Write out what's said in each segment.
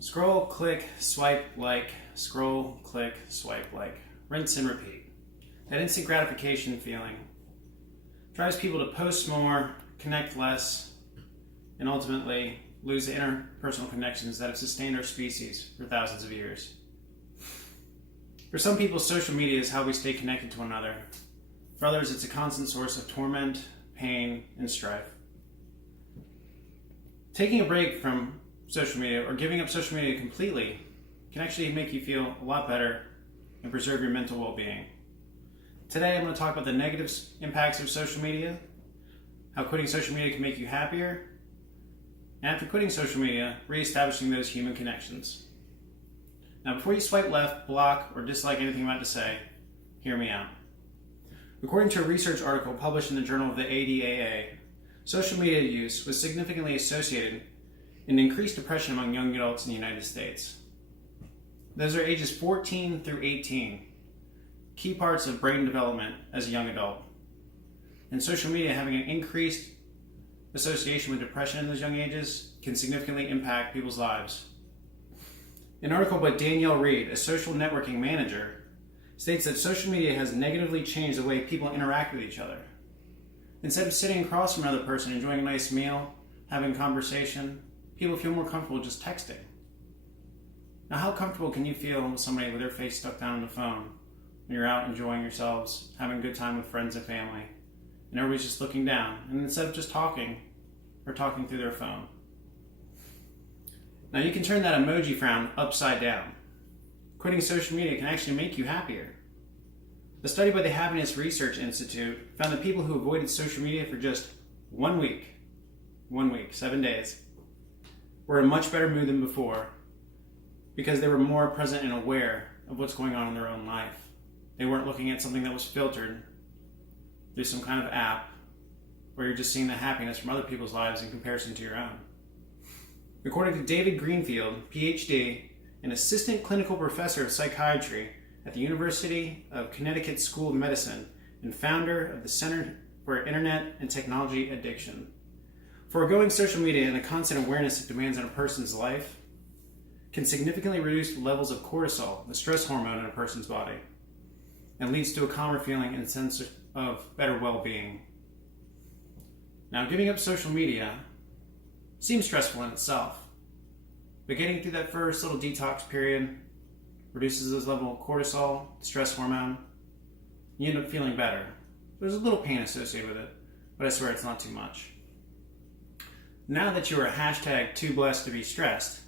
Scroll, click, swipe, like, scroll, click, swipe, like. Rinse and repeat. That instant gratification feeling drives people to post more, connect less, and ultimately lose the interpersonal connections that have sustained our species for thousands of years. For some people, social media is how we stay connected to one another. For others, it's a constant source of torment, pain, and strife. Taking a break from social media or giving up social media completely can actually make you feel a lot better and preserve your mental well-being. Today I'm going to talk about the negative impacts of social media, how quitting social media can make you happier, and after quitting social media, reestablishing those human connections. Now before you swipe left, block, or dislike anything I'm about to say, hear me out. According to a research article published in the Journal of the ADAA, social media use was significantly associated in increased depression among young adults in the United States. Those are ages 14 through 18, key parts of brain development as a young adult. And social media having an increased association with depression in those young ages can significantly impact people's lives. An article by Danielle Reed, a social networking manager, states that social media has negatively changed the way people interact with each other. Instead of sitting across from another person, enjoying a nice meal, having conversation, people feel more comfortable just texting. Now, how comfortable can you feel with somebody with their face stuck down on the phone when you're out enjoying yourselves, having a good time with friends and family, and everybody's just looking down, and instead of just talking, they're talking through their phone? Now, you can turn that emoji frown upside down. Quitting social media can actually make you happier. A study by the Happiness Research Institute found that people who avoided social media for just 1 week, 7 days, were in a much better mood than before because they were more present and aware of what's going on in their own life. They weren't looking at something that was filtered through some kind of app where you're just seeing the happiness from other people's lives in comparison to your own. According to David Greenfield, PhD, an assistant clinical professor of psychiatry at the University of Connecticut School of Medicine and founder of the Center for Internet and Technology Addiction, foregoing social media and the constant awareness it demands on a person's life can significantly reduce the levels of cortisol, the stress hormone in a person's body, and leads to a calmer feeling and a sense of better well-being. Now, giving up social media seems stressful in itself, but getting through that first little detox period reduces those levels of cortisol, stress hormone. You end up feeling better. There's a little pain associated with it, but I swear it's not too much. Now that you are #too blessed to be stressed,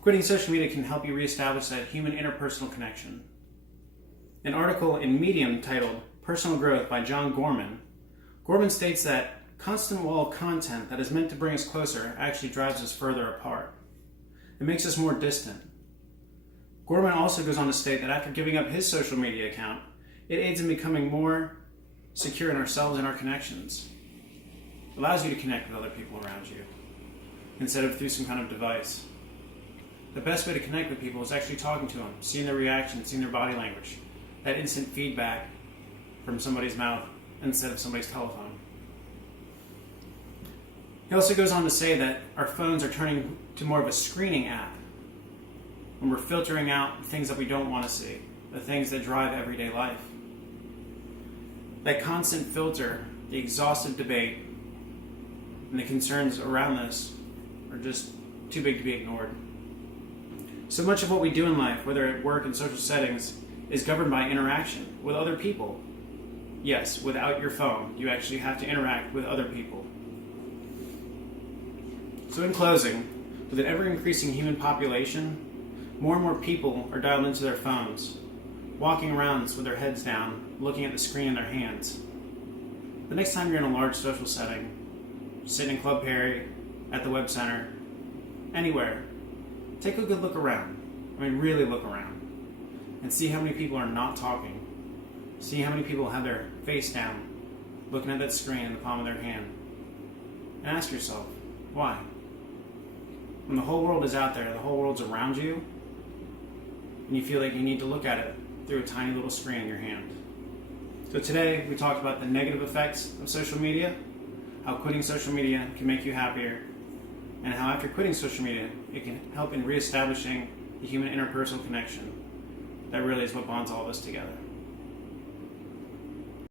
quitting social media can help you reestablish that human interpersonal connection. An article in Medium titled Personal Growth by John Gorman states that constant wall of content that is meant to bring us closer actually drives us further apart. It makes us more distant. Gorman also goes on to state that after giving up his social media account, it aids in becoming more secure in ourselves and our connections. It allows you to connect with other people around you instead of through some kind of device. The best way to connect with people is actually talking to them, seeing their reaction, seeing their body language, that instant feedback from somebody's mouth instead of somebody's telephone. He also goes on to say that our phones are turning to more of a screening app when we're filtering out the things that we don't want to see, the things that drive everyday life. That constant filter, the exhaustive debate, and the concerns around this are just too big to be ignored. So much of what we do in life, whether at work and social settings, is governed by interaction with other people. Yes, without your phone, you actually have to interact with other people. So in closing, with an ever-increasing human population, more and more people are dialed into their phones, walking around with their heads down, looking at the screen in their hands. The next time you're in a large social setting, sitting in Club Perry, at the Web Center, anywhere, take a good look around. Really look around. And see how many people are not talking. See how many people have their face down, looking at that screen in the palm of their hand. And ask yourself, why? When the whole world is out there, the whole world's around you, and you feel like you need to look at it through a tiny little screen in your hand. So today, we talked about the negative effects of social media, how quitting social media can make you happier, and how after quitting social media, it can help in reestablishing the human interpersonal connection that really is what bonds all of us together.